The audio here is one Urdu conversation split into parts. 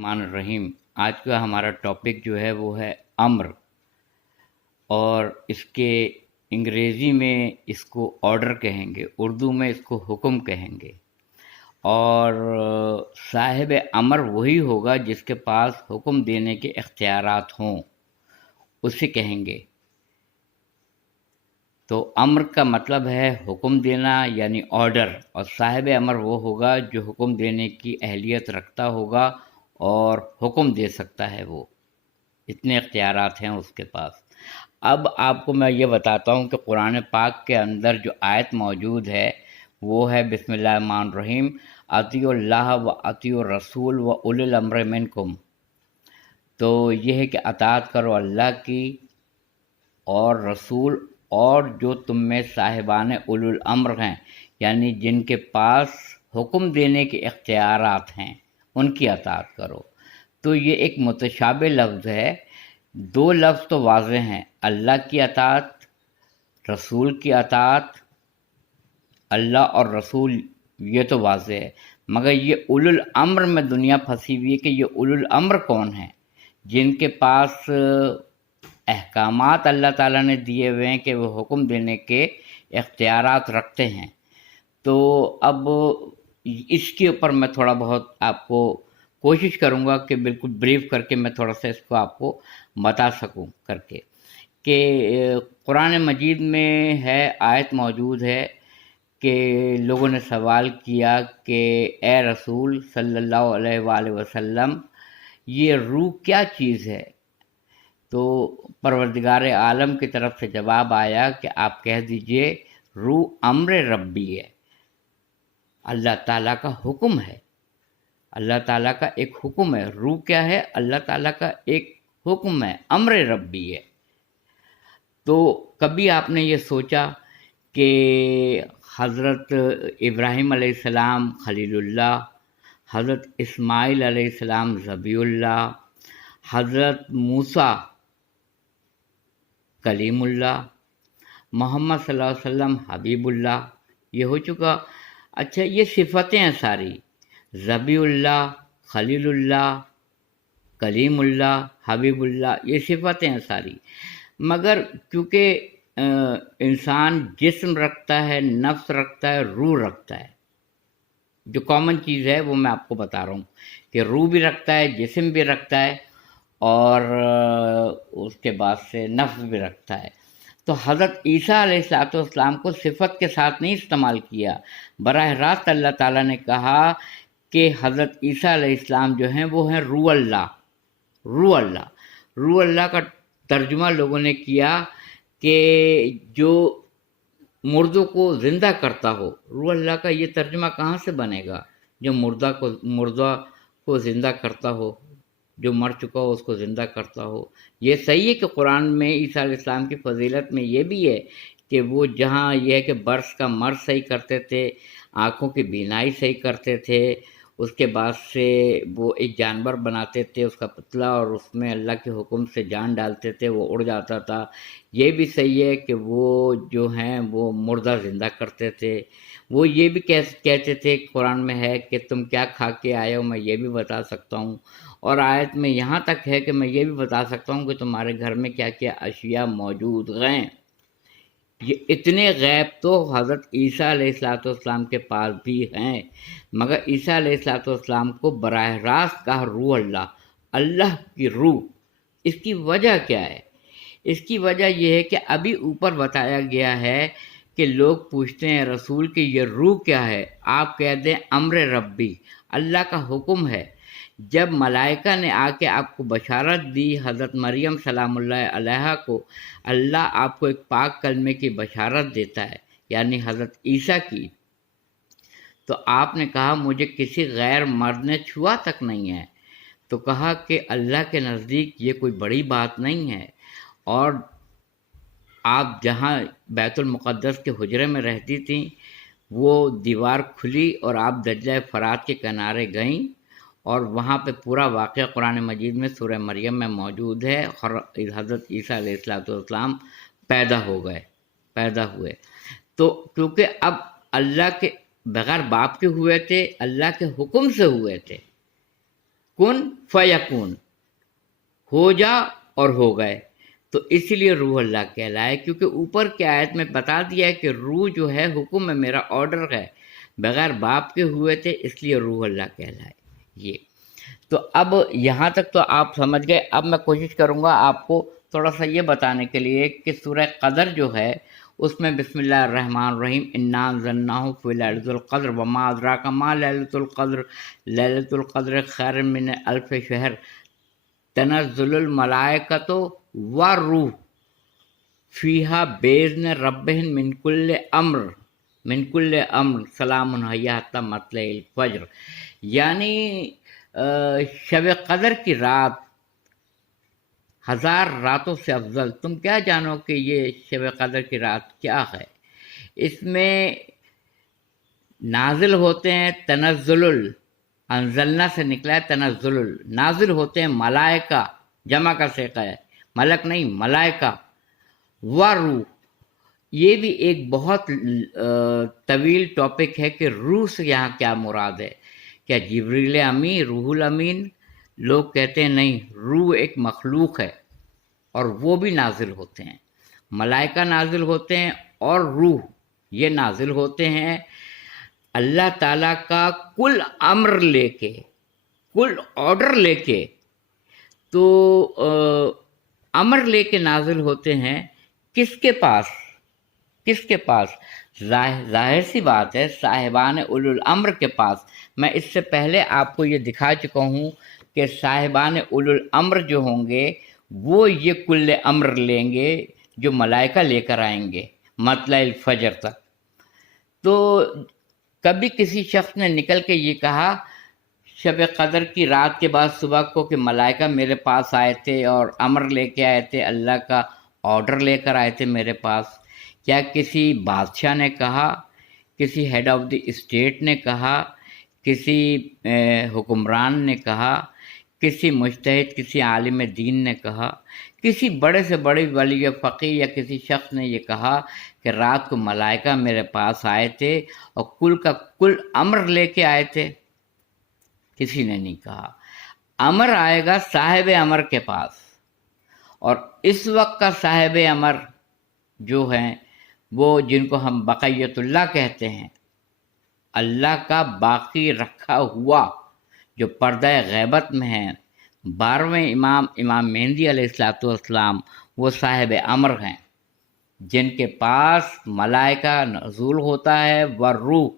الرحمن الرحیم۔ آج کا ہمارا ٹاپک جو ہے وہ ہے امر، اور اس کے انگریزی میں اس کو آرڈر کہیں گے، اردو میں اس کو حکم کہیں گے، اور صاحب امر وہی ہوگا جس کے پاس حکم دینے کے اختیارات ہوں، اسے کہیں گے۔ تو امر کا مطلب ہے حکم دینا یعنی آرڈر، اور صاحب امر وہ ہوگا جو حکم دینے کی اہلیت رکھتا ہوگا اور حکم دے سکتا ہے، وہ اتنے اختیارات ہیں اس کے پاس۔ اب آپ کو میں یہ بتاتا ہوں کہ قرآن پاک کے اندر جو آیت موجود ہے وہ ہے بسم اللہ الرحمن الرحیم، اطیعوا اللہ و اطیعوا الرسول و اولی الامر منکم۔ تو یہ ہے کہ اطاعت کرو اللہ کی اور رسول اور جو تم میں صاحبان اولو الامر ہیں، یعنی جن کے پاس حکم دینے کے اختیارات ہیں، ان کی اطاعت کرو۔ تو یہ ایک متشابہ لفظ ہے، دو لفظ تو واضح ہیں، اللہ کی اطاعت، رسول کی اطاعت۔ اللہ اور رسول یہ تو واضح ہے، مگر یہ اولو الامر میں دنیا پھنسی ہوئی ہے کہ یہ اولو الامر کون ہیں، جن کے پاس احکامات اللہ تعالیٰ نے دیے ہوئے ہیں کہ وہ حکم دینے کے اختیارات رکھتے ہیں۔ تو اب اس کے اوپر میں تھوڑا بہت آپ کو کوشش کروں گا کہ بالکل بریف کر کے میں تھوڑا سا اس کو آپ کو بتا سکوں کر کے، کہ قرآن مجید میں ہے، آیت موجود ہے کہ لوگوں نے سوال کیا کہ اے رسول صلی اللہ علیہ وآلہ وسلم، یہ روح کیا چیز ہے؟ تو پروردگار عالم کی طرف سے جواب آیا کہ آپ کہہ دیجئے روح امر ربی ہے، اللہ تعالیٰ کا حکم ہے، اللہ تعالیٰ کا ایک حکم ہے۔ روح کیا ہے؟ اللہ تعالیٰ کا ایک حکم ہے، امر ربی ہے۔ تو کبھی آپ نے یہ سوچا کہ حضرت ابراہیم علیہ السلام خلیل اللہ، حضرت اسماعیل علیہ السلام ذبیح اللہ، حضرت موسیٰ کلیم اللہ، محمد صلی اللہ علیہ وسلم حبیب اللہ، یہ ہو چکا۔ اچھا، یہ صفتیں ہیں ساری، ذبیح اللہ، خلیل اللہ، کلیم اللہ، حبیب اللہ، یہ صفتیں ہیں ساری۔ مگر کیونکہ انسان جسم رکھتا ہے، نفس رکھتا ہے، روح رکھتا ہے، جو کامن چیز ہے وہ میں آپ کو بتا رہا ہوں کہ روح بھی رکھتا ہے، جسم بھی رکھتا ہے، اور اس کے بعد سے نفس بھی رکھتا ہے۔ تو حضرت عیسیٰ علیہ السلام کو صفت کے ساتھ نہیں استعمال کیا، براہ راست اللہ تعالیٰ نے کہا کہ حضرت عیسیٰ علیہ السلام جو ہیں وہ ہیں روح اللہ۔ روح اللہ، روح اللہ کا ترجمہ لوگوں نے کیا کہ جو مردوں کو زندہ کرتا ہو۔ روح اللہ کا یہ ترجمہ کہاں سے بنے گا؟ جو مردہ کو زندہ کرتا ہو، جو مر چکا ہو اس کو زندہ کرتا ہو۔ یہ صحیح ہے کہ قرآن میں عیسیٰ علیہ السلام کی فضیلت میں یہ بھی ہے کہ وہ جہاں یہ ہے کہ برس کا مرض صحیح کرتے تھے، آنکھوں کی بینائی صحیح کرتے تھے، اس کے بعد سے وہ ایک جانور بناتے تھے اس کا پتلا، اور اس میں اللہ کے حکم سے جان ڈالتے تھے، وہ اڑ جاتا تھا۔ یہ بھی صحیح ہے کہ وہ جو ہیں وہ مردہ زندہ کرتے تھے۔ وہ یہ بھی کہتے تھے، قرآن میں ہے کہ تم کیا کھا کے آئے ہو، میں یہ بھی بتا سکتا ہوں، اور آیت میں یہاں تک ہے کہ میں یہ بھی بتا سکتا ہوں کہ تمہارے گھر میں کیا کیا اشیاء موجود ہیں۔ یہ اتنے غیب تو حضرت عیسیٰ علیہ السلام کے پاس بھی ہیں، مگر عیسیٰ علیہ السلام کو براہ راست کہا روح اللہ، اللہ کی روح۔ اس کی وجہ کیا ہے؟ اس کی وجہ یہ ہے کہ ابھی اوپر بتایا گیا ہے کہ لوگ پوچھتے ہیں رسول کہ یہ روح کیا ہے، آپ کہہ دیں امر ربی، اللہ کا حکم ہے۔ جب ملائکہ نے آ کے آپ کو بشارت دی، حضرت مریم سلام اللہ علیہا کو، اللہ آپ کو ایک پاک کلمے کی بشارت دیتا ہے، یعنی حضرت عیسیٰ کی، تو آپ نے کہا مجھے کسی غیر مرد نے چھوا تک نہیں ہے۔ تو کہا کہ اللہ کے نزدیک یہ کوئی بڑی بات نہیں ہے، اور آپ جہاں بیت المقدس کے حجرے میں رہتی تھیں وہ دیوار کھلی اور آپ دجلہ فرات کے کنارے گئیں، اور وہاں پہ پورا واقعہ قرآن مجید میں سورہ مریم میں موجود ہے، اور حضرت عیسیٰ علیہ السلام پیدا ہوئے۔ تو کیونکہ اب اللہ کے بغیر باپ کے ہوئے تھے، اللہ کے حکم سے ہوئے تھے، کن فیکون، ہو جا اور ہو گئے، تو اسی لیے روح اللہ کہلائے، کیونکہ اوپر کی آیت میں بتا دیا ہے کہ روح جو ہے حکم ہے، میرا آرڈر ہے، بغیر باپ کے ہوئے تھے، اس لیے روح اللہ کہلائے۔ یہ تو اب یہاں تک تو آپ سمجھ گئے۔ اب میں کوشش کروں گا آپ کو تھوڑا سا یہ بتانے کے لیے کہ سورہ قدر جو ہے اس میں بسم اللہ الرحمن الرحیم انا انزلناہ فی لیلۃ القدر وما ادراک ما لیلۃ القدر لیلۃ القدر خیر من الف شہر تنزل الملائکۃ والروح فیہا باذن ربہم من کل امر سلام ہی حتی مطلع الفجر، یعنی شب قدر کی رات 1000 راتوں سے افضل۔ تم کیا جانو کہ یہ شب قدر کی رات کیا ہے؟ اس میں نازل ہوتے ہیں انزلنا سے نکلا ہے تنزل، نازل ہوتے ہیں ملائکہ، جمع کا صیغہ ہے، ملک نہیں ملائکہ، وروح۔ یہ بھی ایک بہت طویل ٹاپک ہے کہ روح سے یہاں کیا مراد ہے۔ کیا جبریل امین روح الامین؟ لوگ کہتے ہیں نہیں، روح ایک مخلوق ہے اور وہ بھی نازل ہوتے ہیں، ملائکہ نازل ہوتے ہیں اور روح یہ نازل ہوتے ہیں اللہ تعالیٰ کا کل امر لے کے، کل آرڈر لے کے، تو امر لے کے نازل ہوتے ہیں کس کے پاس؟ کس کے پاس؟ ظاہر سی بات ہے صاحبان اولو الامر کے پاس۔ میں اس سے پہلے آپ کو یہ دکھا چکا ہوں کہ صاحبان اولو الامر جو ہوں گے وہ یہ کل امر لیں گے جو ملائکہ لے کر آئیں گے مطلع الفجر تک۔ تو کبھی کسی شخص نے نکل کے یہ کہا شب قدر کی رات کے بعد صبح کو کہ ملائکہ میرے پاس آئے تھے اور امر لے کے آئے تھے، اللہ کا آرڈر لے کر آئے تھے میرے پاس؟ کیا کسی بادشاہ نے کہا، کسی ہیڈ آف دی اسٹیٹ نے کہا، کسی حکمران نے کہا، کسی مجتہد کسی عالم دین نے کہا، کسی بڑے سے بڑے ولی فقیہ یا کسی شخص نے یہ کہا کہ رات کو ملائکہ میرے پاس آئے تھے اور کل کا کل امر لے کے آئے تھے؟ کسی نے نہیں کہا۔ امر آئے گا صاحب امر کے پاس، اور اس وقت کا صاحب امر جو ہیں وہ جن کو ہم بقیت اللہ کہتے ہیں، اللہ کا باقی رکھا ہوا جو پردہ غیبت میں ہے، 12ویں امام مہدی علیہ السلام وہ صاحب امر ہیں جن کے پاس ملائکہ نزول ہوتا ہے والروح،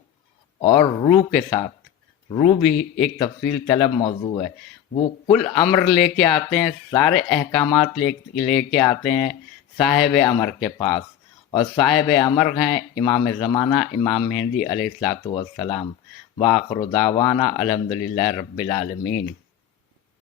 اور روح کے ساتھ، روح بھی ایک تفصیل طلب موضوع ہے، وہ کل امر لے کے آتے ہیں، سارے احکامات لے کے آتے ہیں صاحب امر کے پاس، اور صاحب امر ہیں امام زمانہ امام مہدی علیہ السلام۔ وآخر دعوانا الحمدللہ رب العالمین۔